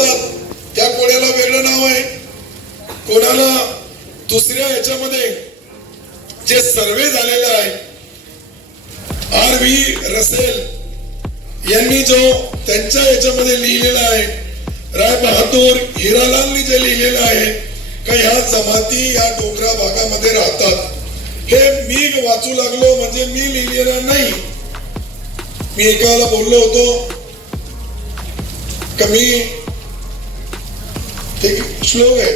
बोलतात त्या कोळ्याला वेगळं नाव आहे, कोणाला दुसऱ्या याच्यामध्ये जे सर्वे झालेला आहे, R.V. रसेल यांनी जो त्यांच्या याच्यामध्ये लिहिलेला आहे, राय बहादूर हिरालालनी जे लिहिलेलं आहे का ह्या जमाती या डोंगरा भागामध्ये राहतात, हे मी वाचू लागलो म्हणजे मी लिहिलेलं नाही. मी एकाला बोललो होतो का मी एक श्लोक है,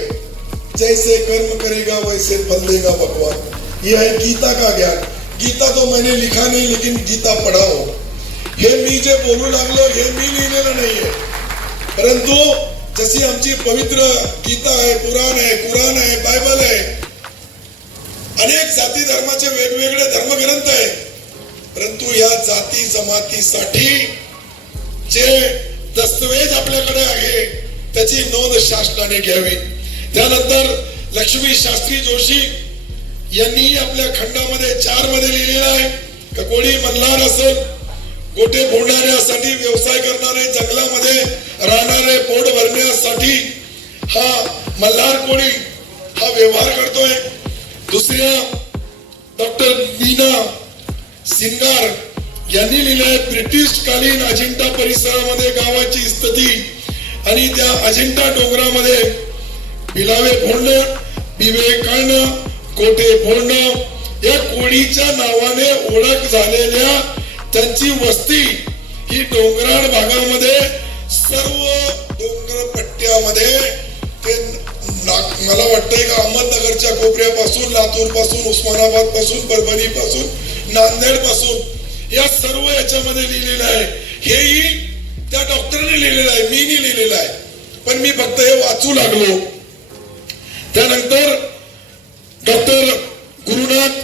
जैसे कर्म करेगा वैसे फल देगा भगवान. ये है गीता का ज्ञान. गीता तो मैंने लिखा नहीं लेकिन गीता पढ़ा हो. हे मी जे बोलू लागलो हे मी लिहिलेलं नाहीये, परंतु जशी आमची पवित्र गीता आहे, पुराण आहे, कुराण आहे, बायबल आहे, अनेक जाती धर्माचे वेगवेगळे धर्मग्रंथ आहे, परंतु या जाती जमातीसाठी जे दस्तवेज आपल्याकडे आहे त्याची नोंद शासनाने घ्यावी. त्यानंतर लक्ष्मी शास्त्री जोशी यांनी आपल्या खंडामध्ये 4 मध्ये लिहिलेलं आहे का कोळी मल्हार असेल, गोटे फोडणाऱ्यासाठी, व्यवसाय करणारे, जंगलामध्ये राहणारे, पोट भरण्यासाठी हा मल्हार कोळी हा व्यवहार करतोय. दुसऱ्या डॉक्टर मीना सिंगार यांनी लिहिलंय ब्रिटिश कालीन अजिंठा परिसरामध्ये गावाची स्थिती आणि त्या अजिंठा डोंगरामध्ये बिलावे फोडणं, बिवे काढणं, कोठे फोडणं, या कोळीच्या नावाने ओळख झालेल्या त्यांची वस्ती ही डोंगराळ भागामध्ये सर्व डोंगर पट्ट्यामध्ये ते मला वाटतंय का अहमदनगरच्या कोपऱ्यापासून, लातूर पासून, उस्मानाबाद पासून, परभणी पासून, नांदेड पासून या सर्व याच्यामध्ये लिहिलेलं आहे. हेही त्या डॉक्टरने लिहिलेलं आहे, मी नाही लिहिलेलं आहे, पण मी फक्त हे वाचू लागलो. त्यानंतर डॉक्टर गुरुनाथ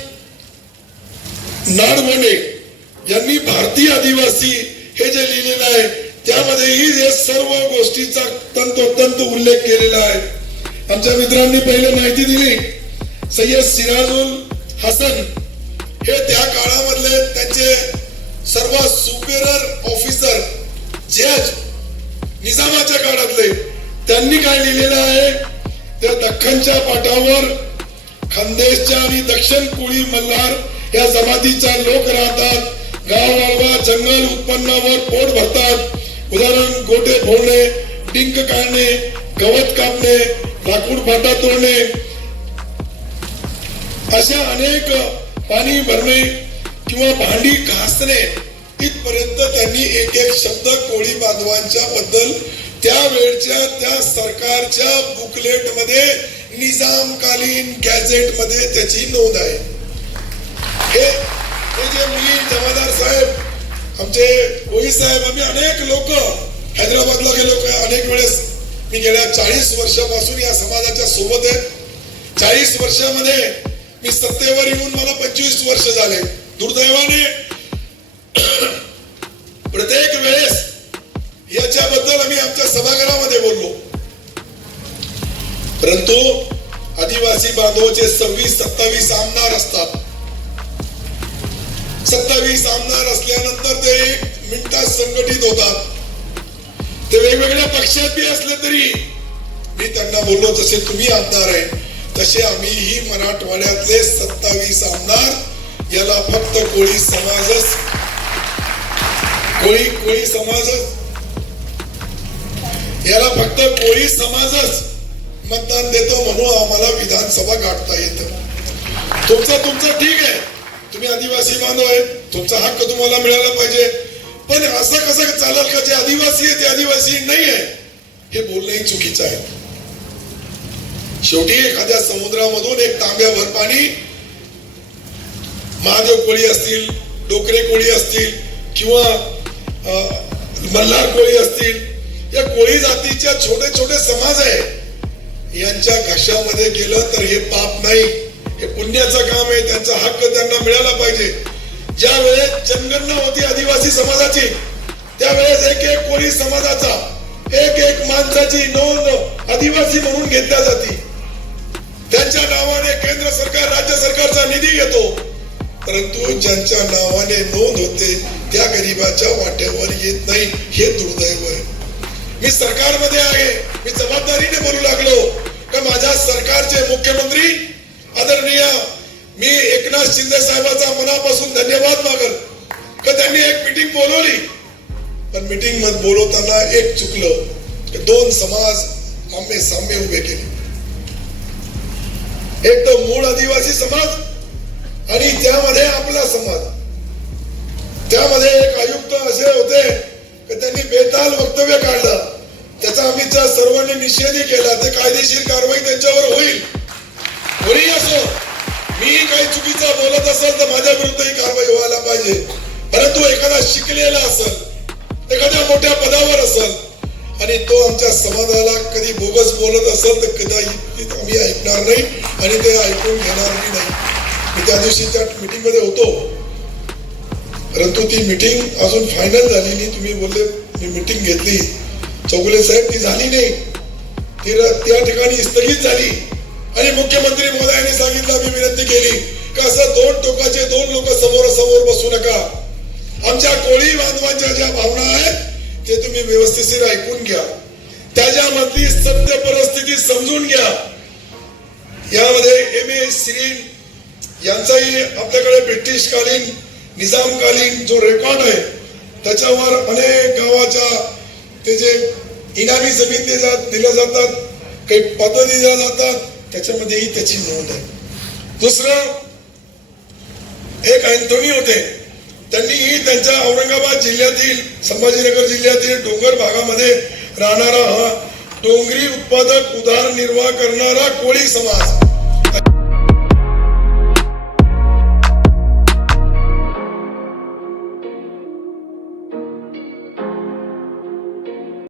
नाडवणे यांनी भारतीय आदिवासी हे जे लिहिलेलं आहे त्यामध्येही हे सर्व गोष्टीचा तंतोतंत उल्लेख केलेला आहे. आमच्या मित्रांनी पहिले माहिती दिली, सय्यद सिराजुल हसन हे त्या काळामधले त्यांचे सर्वात सुपेरियर ऑफिसर, जज निजामाच्या काळातले, त्यांनी काय लिहिलेलं आहे, त्या दख्खनच्या पाटावर खानदेशच्या आणि दक्षिण कोळी मल्हार या जमातीच्या लोक राहतात. गाव वाळवा, जंगल उत्पन्नावर पोट भरतात. उदाहरण गोटे फोडणे, डिंक काढणे, गवत कापणे, लाकूड फाटा तोडणे, अशा अनेक पाणी भरणे किंवा भांडी घासणे इथपर्यंत त्यांनी एक एक शब्द कोळी बांधवांच्या बद्दल त्यावेळच्या त्या सरकारच्या बुकलेट मध्ये, निजामकालीन गॅझेट मध्ये त्याची नोंद आहे. हे जे मी जमादार साहेब, आमचे कोळी साहेब, आम्ही अनेक लोक हैदराबादला गेलो, अनेक वेळेस मी गेल्या 40 वर्षापासून या समाजाच्या सोबत आहे. 40 वर्षामध्ये मी सत्तेवर येऊन मला 25 वर्ष झाले. दुर्दैवाने प्रत्येक वेळेस याच्याबद्दल आम्ही आमच्या सभागृहामध्ये बोललो, परंतु आदिवासी बांधवाचे 26-27 आमदार असतात. 27 आमदार असल्यानंतर ते 1 मिनिटात संघटित होतात. ते वेगवेगळ्या पक्षात बी असले तरी मी त्यांना बोललो, जसे तुम्ही आमदार आहे तसे आम्हीही मराठवाड्यातले 27 आमदार, याला फक्त कोळी समाजच याला फक्त कोळी समाजच मतदान देतो म्हणून आम्हाला विधानसभा गाठता येतं. तुमचं ठीक आहे, तुम्ही आदिवासी बांधव आहे, तुमचा हक्क तुम्हाला मिळाला पाहिजे, पण असं कसं चालेल का जे आदिवासी आहे ते आदिवासी नाही आहे, हे बोलणंही चुकीचं आहे. शेवटी एखाद्या समुद्रामधून एक तांब्याभर पाणी महादेव कोळी असतील, डोकरे कोळी असतील किंवा मल्हार कोळी असतील, या कोळी जातीच्या छोटे छोटे समाज आहे, यांच्या घशामध्ये गेलं तर हे पाप नाही, हे पुण्याचं काम आहे. त्यांचा हक्क त्यांना मिळाला पाहिजे. ज्या वेळेस जनगणना होती आदिवासी समाजाची, त्यावेळेस एक एक कोळी समाजाचा, एक एक माणसाची नोंद आदिवासी म्हणून घेतल्या जाते. त्यांच्या नावाने केंद्र सरकार, राज्य सरकारचा निधी येतो, परंतु ज्यांच्या नावाने नोंद होते त्या गरीबाच्या वाट्यावर येत नाही, हे दुर्दैव आहे. मी सरकारमध्ये आहे, मी जबाबदारीने बोलू लागलो का माझ्या सरकारचे मुख्यमंत्री आदरणीय मी एकनाथ शिंदे साहेबांचा मनापासून धन्यवाद मागल का त्यांनी एक मीटिंग बोलवली, पण मीटिंग मध्ये बोलवताना एक चुकलं की दोन समाज आम्ही साम्य उभे केले. एक तर मूळ आदिवासी समाज आणि त्यामध्ये आपला समाज. त्यामध्ये एक आयुक्त असे होते की त्यांनी बेताल वक्तव्य काढलं, त्याचा आम्ही सर्वांनी निषेधही केला. ते कायदेशीर कारवाई त्यांच्यावर होईल. कोणी असो, मी काही चुकीचं बोलत असेल तर माझ्या विरुद्ध ही कारवाई व्हायला पाहिजे. परंतु एखादा शिकलेला असेल, एखाद्या मोठ्या पदावर असेल आणि तो आमच्या समाजाला कधी बोगस बोलत असेल तर कदाचित आम्ही ऐकणार नाही आणि ते ऐकून घेणारही नाही. मी त्या दिवशी त्या मीटिंग मध्ये होतो, परंतु ती मीटिंग अजून फायनल झाली नाही. तुम्ही बोलले मी मीटिंग घेतली, चौगुले साहेब ती झाली नाही, ती त्या ठिकाणी स्थगित झाली आणि मुख्यमंत्री महोदयांनी सांगितलं, मी विनंती केली की असं दोन टोकाचे दोन लोक समोरासमोर बसू नका. आमच्या कोळी बांधवांच्या ज्या भावना आहेत ते तुम्ही व्यवस्थित ऐकून घ्या, त्याच्यामधली सत्य परिस्थिती समजून घ्या. यामध्ये M.A. श्री यांचाही आपल्याकडे ब्रिटिशकालीन निजामकालीन जो रेकॉर्ड आहे त्याच्यावर अनेक गावाच्या ते जे इनामी जमीन दिल्या जातात, काही पदं दिल्या जातात, त्याच्यामध्येही त्याची नोंद आहे. दुसरं एक अँथोनी होते, त्यांनीही त्यांच्या औरंगाबाद जिल्ह्यातील संभाजीनगर जिल्ह्यातील डोंगर भागामध्ये राहणारा हा डोंगरी उत्पादक उदरनिर्वाह करणारा कोळी समाज